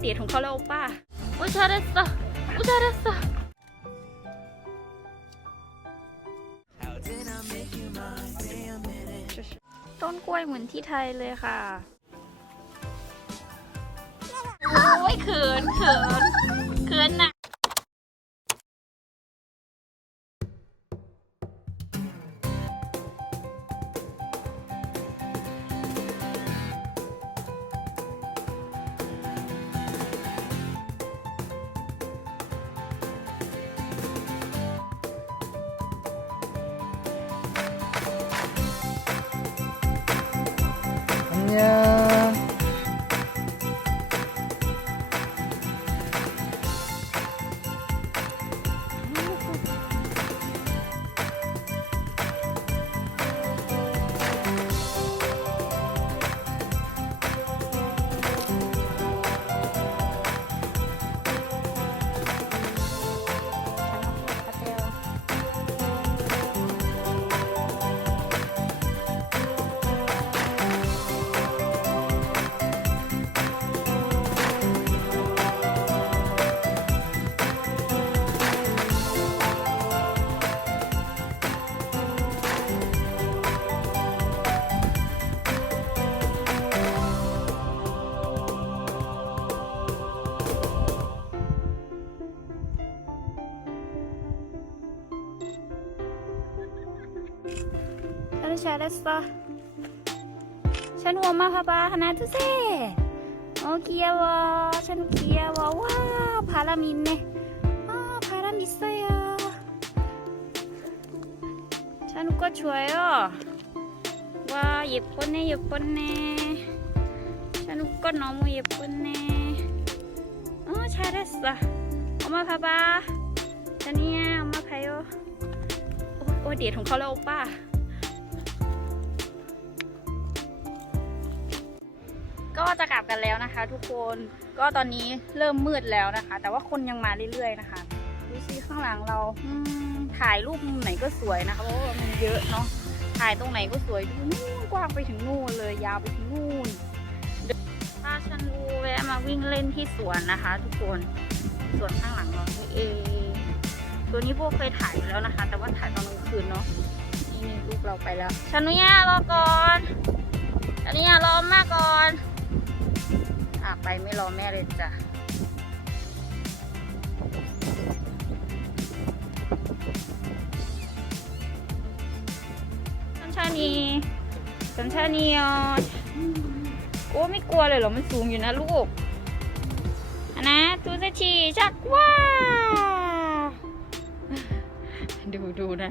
เดทของเขาแล้วป้าอุชาเดสต์โอชาเดสต์ต้นกล้วยเหมือนที่ไทยเลยค่ะโอ้ยเขินเขินเขินนะ 안 녕. 잘 했 어. 샤누 엄마 봐 봐. 하 나, 둘, 셋. 어, 귀여 워. 샤누 귀여 워. 와, 바람이 있 네. 아, 바람 있어 요. 샤누 거 좋아 요. 와, 예쁘 네, 예쁘 네. 샤누 거 너무 예쁘 네. 어, 잘했 어. 엄마 봐 봐. 샤니 야, 엄마 봐 요. 오, 오, 뒤에 동컬러 오 빠. จะกลับกันแล้วนะคะ ทุกคนก็ตอนนี้เริ่มมืดแล้วนะคะ แต่ว่าคนยังมาเรื่อยๆนะคะดูซิข้างหลังเราถ่ายรูปมุมไหนก็สวยนะคะเพราะว่ามันเยอะเนาะถ่ายตรงไหนก็สวยดูนู่นกว้างไปถึงนู่นเลยยาวไปถึงนู่นพาชันอูแวะมาวิ่งเล่นที่สวนนะคะ ทุกคนสวนข้างหลังเรานี่เองตัวนี้พวกเคยถ่ายแล้วนะคะ แต่ว่าถ่ายตอนกลางคืนเนาะนี่นี่ลูกเราไปแล้วชันุยารอก่อนชันุยารอแม่ก่อน อะไปไม่รอแม่เลยจ้ะชันชานีชันชานีอะโอ้ไม่กลัวเลยเหรอ มันสูงอยู่นะลูกอันนะตูเซชีชักว้าดูดูนะ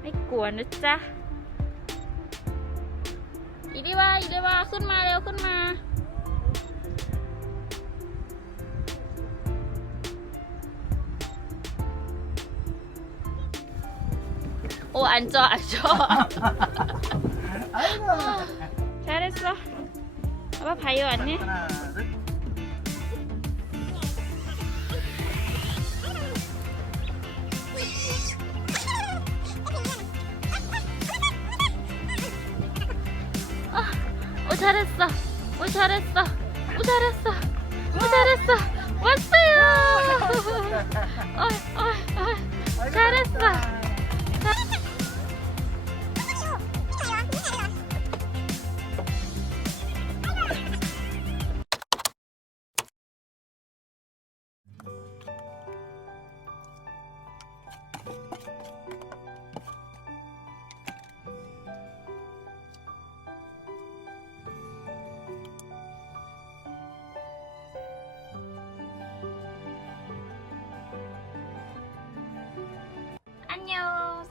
ไม่กลัวนะจ๊ะอีดีว่าอีดีว่าขึ้นมาเร็วขึ้นมา 어 앉아 앉아 잘했어. 봐봐 바이오 왔네. 어, 아, 잘했어. 어 잘했어. 어 잘했어. 어 잘했어. 왔어요. 어, 어, 어. 잘했어.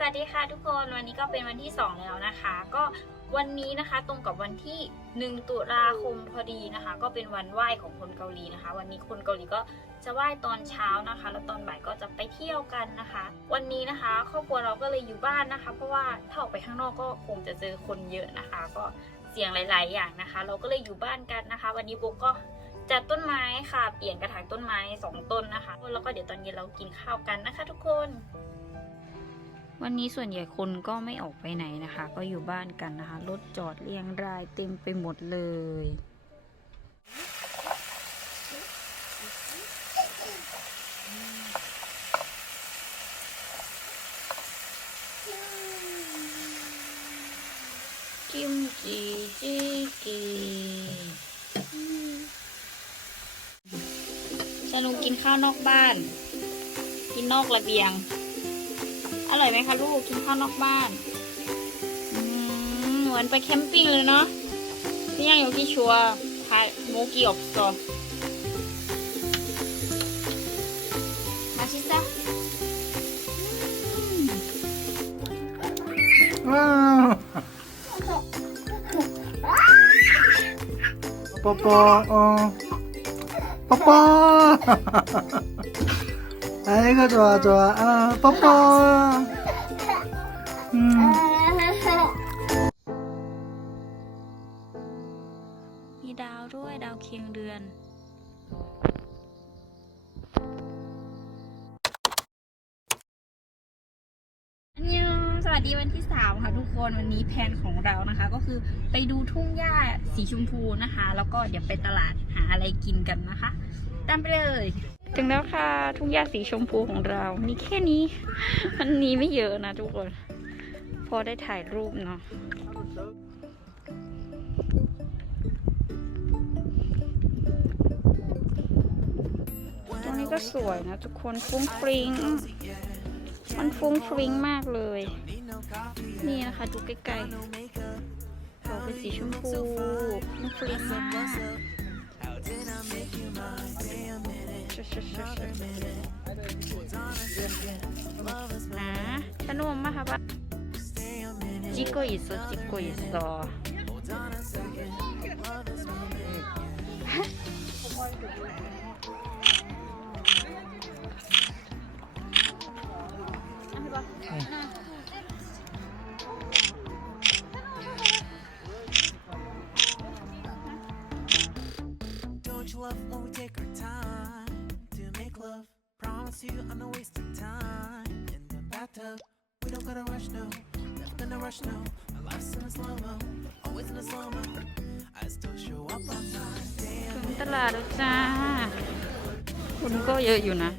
วัสดีค่ะทุกคนวันนี้ก็เป็นวันที่ 2 แล้วนะคะ ก็วันนี้นะคะตรงกับวันที่ 1 ตุลาคมพอดีนะคะ ก็เป็นวันไหว้ของคนเกาหลีนะคะ วันนี้คนเกาหลีก็จะไหว้ตอนเช้านะคะ แล้วตอนบ่ายก็จะไปเที่ยวกันนะคะ วันนี้นะคะครอบครัวเราก็เลยอยู่บ้านนะคะ เพราะว่าถ้าออกไปข้างนอกก็คงจะเจอคนเยอะนะคะ ก็เสี่ยงหลาย ๆ อย่างนะคะ เราก็เลยอยู่บ้านกันนะคะ วันนี้โบก็จัดต้นไม้ค่ะ เปลี่ยนกระถางต้นไม้สองต้นนะคะ แล้วก็เดี๋ยวตอนเย็นเรากินข้าวกันนะคะ ทุกคน วันนี้ส่วนใหญ่คนก็ไม่ออกไปไหนนะคะ ก็อยู่บ้านกันนะคะ รถจอดเรียงรายเต็มไปหมดเลยกิมจิจิกิสนุกกินข้าวนอกบ้าน กินนอกระเบียง ร่อยไหมคะลูกกินข้าวนอกบ้านเหมือนไปแคมปิ้งเลยเนาะนี่ยังอยู่ที่ชัวพายโมกิออกซอมาชิซะปอปอปอปออะไรก็จัวจัวอ่าปอปอ มีดาวด้วยดาวเคียงเดือนสวัสดีวันที่สามค่ะทุกคนวันนี้แผนของเรานะคะ ก็คือไปดูทุ่งหญ้าสีชมพูนะคะ แล้วก็เดี๋ยวไปตลาดหาอะไรกินกันนะคะ ตามไปเลย ถึงแล้วค่ะทุ่งหญ้าสีชมพูของเรามีแค่นี้มันนี้ไม่เยอะนะทุกคน พอได้ถ่ายรูปเนาะ นี้ก็สวยนะทุกคนฟุ้งฟริ้งมันฟุ้งฟริ้งมากเลย นี่นะคะ ดูใกล้ๆดอกเป็นสีชมพูฟุ้งฟริ้งมากนะขนมมากค่ะปะจิโกอิโซจิโกอิโซ แล้วจ้าคนก็เยอะอยู่นะ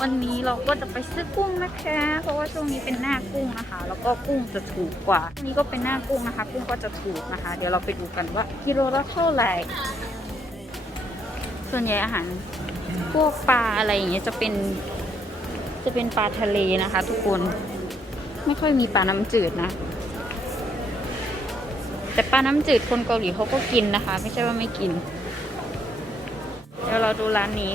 วันนี้เราก็จะไปซื้อกุ้งนะคะ เพราะว่าช่วงนี้เป็นหน้ากุ้งนะคะ แล้วก็กุ้งจะถูกกว่าช่วงนี้ก็เป็นหน้ากุ้งนะคะ กุ้งก็จะถูกนะคะ เดี๋ยวเราไปดูกันว่ากิโลละเท่าไหร่ ส่วนใหญ่อาหารพวกปลาอะไรอย่างเงี้ยจะเป็น จะเป็นปลาทะเลนะคะ ทุกคนไม่ค่อยมีปลาน้ำจืดนะ แต่ปลาน้ำจืดคนเกาหลีเขาก็กินนะคะ ไม่ใช่ว่าไม่กิน เดี๋ยวเราดูร้านนี้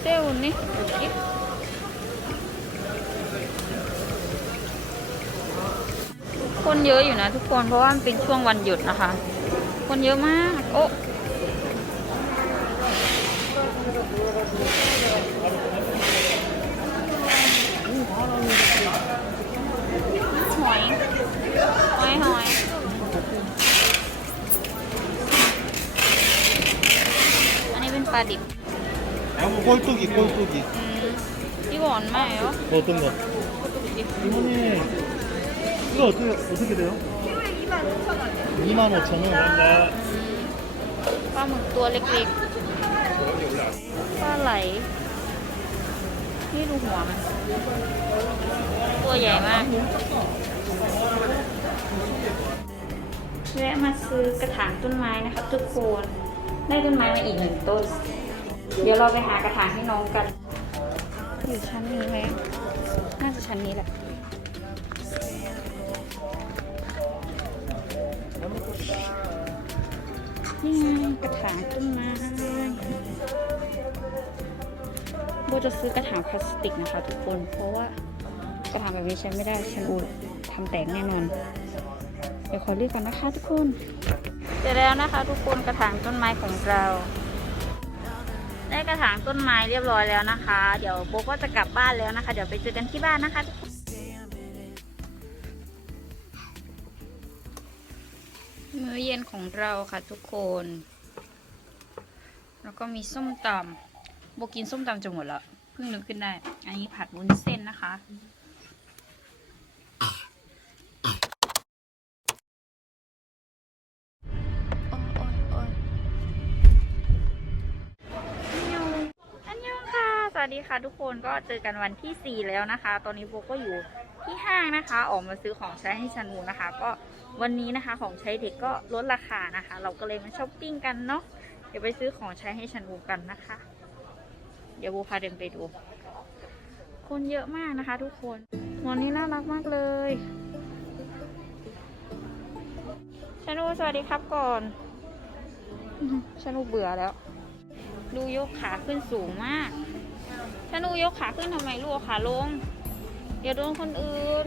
เซลนี่ดูคลิปคนเยอะอยู่นะทุกคนเพราะว่ามันเป็นช่วงวันหยุดนะคะ คนเยอะมาก โอ้หอย หอยหอย อันนี้เป็นปลาดิบ 요거 꼴뚜기, 꼴뚜기. อืมนี่หวานมากเหรอ 어떤 거? ดิบ 이모님, 이거 어떻게, 어떻게 돼요? 2만 5천 원. ปลาหมึกตัวเล็กๆ ปลาไหล นี่ดูหัวมัน ตัวใหญ่มากแวะมาซื้อกระถางต้นไม้นะครับทุกคน ได้ต้นไม้มาอีกหนึ่งต้น เดี๋ยวเราไปหากระถางให้น้องกัน อยู่ชั้นนี้ไหมน่าจะชั้นนี้แหละ นี่ไงกระถางต้นไม้โบจะซื้อกระถางพลาสติกนะคะทุกคน เพราะว่ากระถางแบบนี้ใช้ไม่ได้ฉันอูทำแตกแน่นอน เดี๋ยวขอเรียกกันนะคะทุกคน เสร็จแล้วนะคะ ทุกคนกระถางต้นไม้ของเรา ได้กระถางต้นไม้เรียบร้อยแล้วนะคะ เดี๋ยวโบก็จะกลับบ้านแล้วนะคะ เดี๋ยวไปเจอกันที่บ้านนะคะทุกคนมื้อเย็นของเราค่ะทุกคน แล้วก็มีส้มตำโบกินส้มตำจะหมดแล้ว เพิ่งนึกขึ้นได้ อันนี้ผัดวุ้นเส้นนะคะ วัสดีค่ะทุกคนก็เจอกันวันที่ 4 แล้วนะคะ ตอนนี้โบก็อยู่ที่ห้างนะคะ ออกมาซื้อของใช้ให้ชานูนะคะ ก็วันนี้นะคะของใช้เด็กก็ลดราคานะคะ เราก็เลยมาช้อปปิ้งกันเนาะเดี๋ยวไปซื้อของใช้ให้ชานูกันนะคะ เดี๋ยวโบพาเดินไปดู คนเยอะมากนะคะ ทุกคนวันนี้น่ารักมากเลยชานูสวัสดีครับก่อนชานูเบื่อแล้ว ดูยกขาขึ้นสูงมาก ชนูยกขาขึ้นทำไมลูกเอาขาลง เดี๋ยวโดนคนอื่น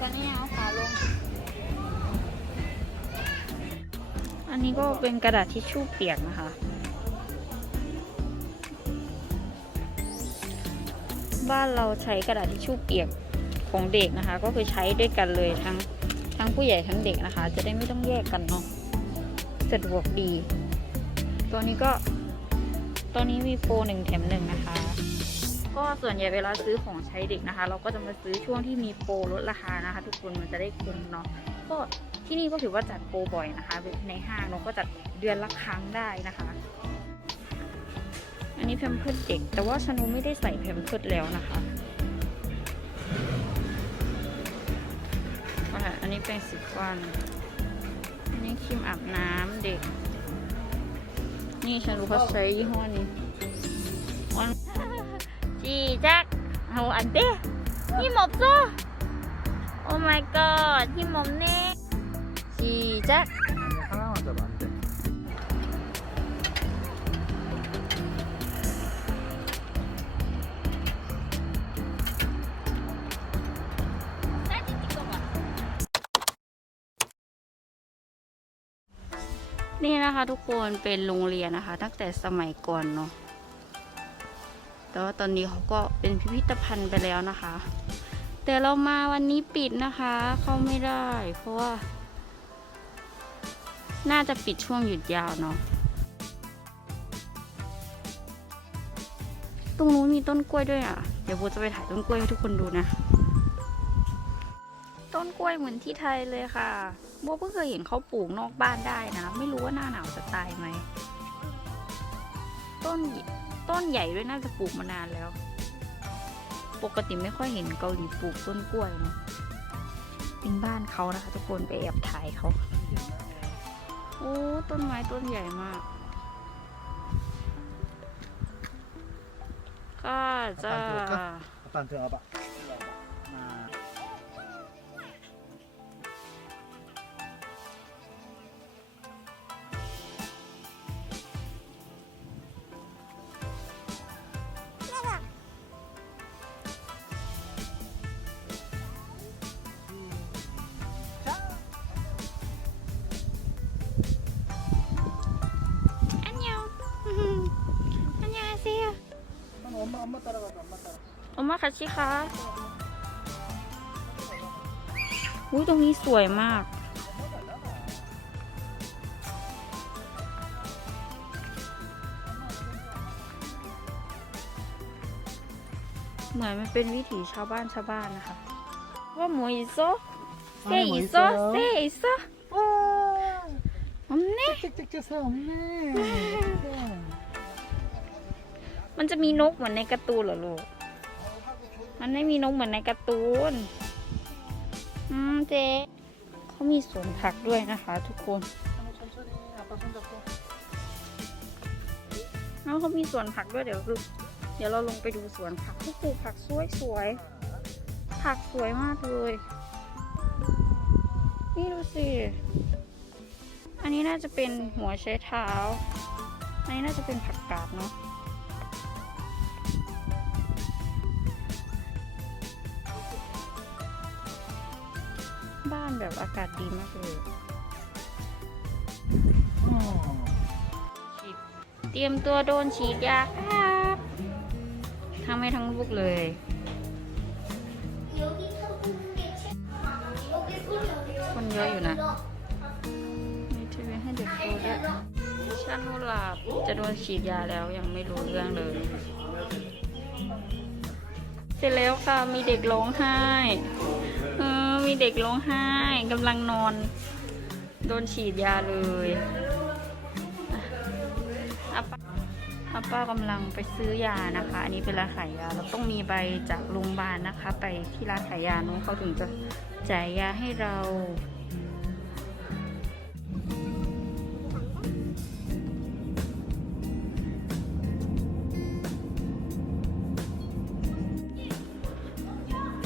ตอนนี้เอาขาลง อันนี้ก็เป็นกระดาษทิชชู่เปียกนะคะ บ้านเราใช้กระดาษทิชชู่เปียกของเด็กนะคะ ก็คือใช้ด้วยกันเลยทั้งทั้งผู้ใหญ่ทั้งเด็กนะคะ จะได้ไม่ต้องแยกกันเนาะสะดวกดี ตัวนี้ก็ ตัวนี้มีโปรหนึ่งแถมหนึ่งนะคะ ก็ส่วนใหญ่เวลาซื้อของใช้เด็กนะคะ เราก็จะมาซื้อช่วงที่มีโปรลดราคานะคะ ทุกคนมันจะได้คุ้มเนาะก็ที่นี่ก็ถือว่าจัดโปรบ่อยนะคะ ในห้างเราก็จัดเดือนละครั้งได้นะคะ อันนี้แพมเพิร์ดเด็ก แต่ว่าชนูไม่ได้ใส่แพมเพิร์ดแล้วนะคะอะอันนี้เป็นสิบวัน อันนี้ครีมอาบน้ำเด็ก นี่ฉันูเขาใช้ยี่ห้อนี้วันจีจักเอาอันเด้ที่หมอบโซ่โอ้ my god ที่หมอบเน่จีจัก นี่นะคะทุกคนเป็นโรงเรียนนะคะ ตั้งแต่สมัยก่อนเนาะแต่ว่าตอนนี้เขาก็เป็นพิพิธภัณฑ์ไปแล้วนะคะ แต่เรามาวันนี้ปิดนะคะ เข้าไม่ได้ เพราะว่า น่าจะปิดช่วงหยุดยาวเนาะตรงนู้นมีต้นกล้วยด้วยอะ เดี๋ยวโบจะไปถ่ายต้นกล้วยให้ทุกคนดูนะ ต้นกล้วยเหมือนที่ไทยเลยค่ะ โบเพิ่งเคยเห็นเขาปลูกนอกบ้านได้นะ ไม่รู้ว่าหน้าหนาวจะตายไหม ต้นต้นใหญ่ด้วยน่าจะปลูกมานานแล้ว ปกติไม่ค่อยเห็นเกาหลีปลูกต้นกล้วยเนาะเป็นบ้านเขานะคะ ทุกคนไปแอบถ่ายเขา โอ้ต้นไม้ต้นใหญ่มาก ก็จะ 아빠한테 와봐. 엄마 엄마 따라가자. 엄마 따라. 엄마 같이 가. อุ้ยตรงนี้สวยมาก เหมือนมันเป็นวิถีชาวบ้านชาวบ้านนะคะ ว่าหมูอีโซเซอีโซเซอีโซ 와. อมเน่ 찍찍찍 사 없네. มันจะมีนกเหมือนในการ์ตูนเหรอลูก มันไม่มีนกเหมือนในการ์ตูน อืมเจ๊เขามีสวนผักด้วยนะคะ ทุกคนแล้วเขามีสวนผักด้วยเดี๋ยวลูกเดี๋ยวเราลงไปดูสวนผักเขาปลูกผักสวยสวยผักสวยมากเลย นี่ดูสิ อันนี้น่าจะเป็นหัวใช้เท้า อันนี้น่าจะเป็นผักกาดเนาะ แบบอากาศดีมากเลย.เตรียมตัวโดนฉีดยาครับทั้งแม่ทั้งลูกเลยคนเยอะอยู่นะมีทีวีให้เด็กดูด้วยชันนูหลับจะโดนฉีดยาแล้วยังไม่รู้เรื่องเลย เสร็จแล้วค่ะมีเด็กร้องไห้ มีเด็กร้องไห้กำลังนอน โดนฉีดยาเลยอะไปป้าป้ากำลังไปซื้อยานะคะ อันนี้เป็นร้านขายยา เราต้องมีใบจากโรงพยาบาลนะคะ ไปที่ร้านขายยานู้นเขาถึงจะจ่ายยาให้เรา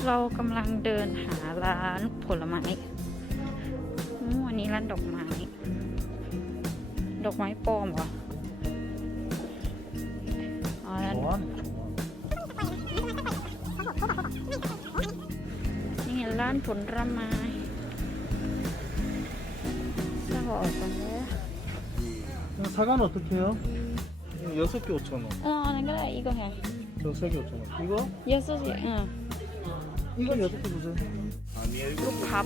เรากำลังเดินหา ร้านผลไม้อู้อันนี้ร้านดอกไม้ ดอกไม้ปลอมเหรอ อ๋อร้าน 뭐하는 นี่ไงร้านผลไม้สะออกกันแล้ว 사과는 어떻게 해요? 이거 여섯 개 5천 원. อ๋ออันนั้นก็ได้อีกก็ไง 저 세 개 5천 원. 이거? เยอะสุดๆอืม 이건 여섯 개 주세요. 아니에요. ลูกพับ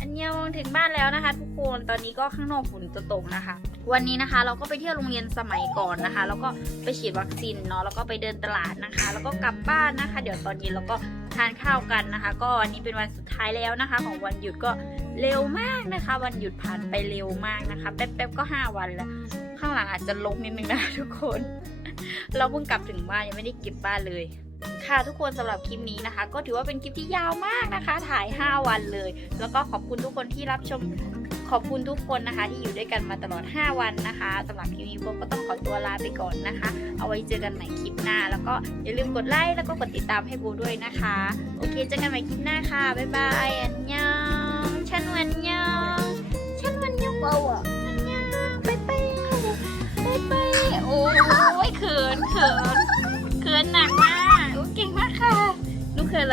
อันยองถึงบ้านแล้วนะคะ ทุกคน ตอนนี้ก็ข้างนอกฝนจะตกนะคะ วันนี้นะคะ เราก็ไปเที่ยวโรงเรียนสมัยก่อนนะคะ แล้วก็ไปฉีดวัคซีนเนาะ แล้วก็ไปเดินตลาดนะคะ แล้วก็กลับบ้านนะคะ เดี๋ยวตอนเย็นเราก็ทานข้าวกันนะคะ ก็วันนี้เป็นวันสุดท้ายแล้วนะคะ ของวันหยุดก็เร็วมากนะคะ วันหยุดผ่านไปเร็วมากนะคะ แป๊บๆก็ 5 วันแล้ว ข้างหลังอาจจะลกนิดนึงนะคะทุกคน เราเพิ่งกลับถึงบ้านยังไม่ได้เก็บบ้านเลย ค่ะทุกคนสำหรับคลิปนี้นะคะ ก็ถือว่าเป็นคลิปที่ยาวมากนะคะ ถ่าย 5 วันเลย แล้วก็ขอบคุณทุกคนที่รับชมขอบคุณทุกคนนะคะ ที่อยู่ด้วยกันมาตลอด 5 วันนะคะสำหรับคลิปนี้โบก็ต้องขอตัวลาไปก่อนนะคะ เอาไว้เจอกันใหม่คลิปหน้า แล้วก็อย่าลืมกดไลค์แล้วก็กดติดตามให้โบด้วยนะคะ โอเคเจอกันใหม่คลิปหน้าค่ะบ๊ายบายอันยองฉันวันยองฉันวันยองเบาอะ เขินเห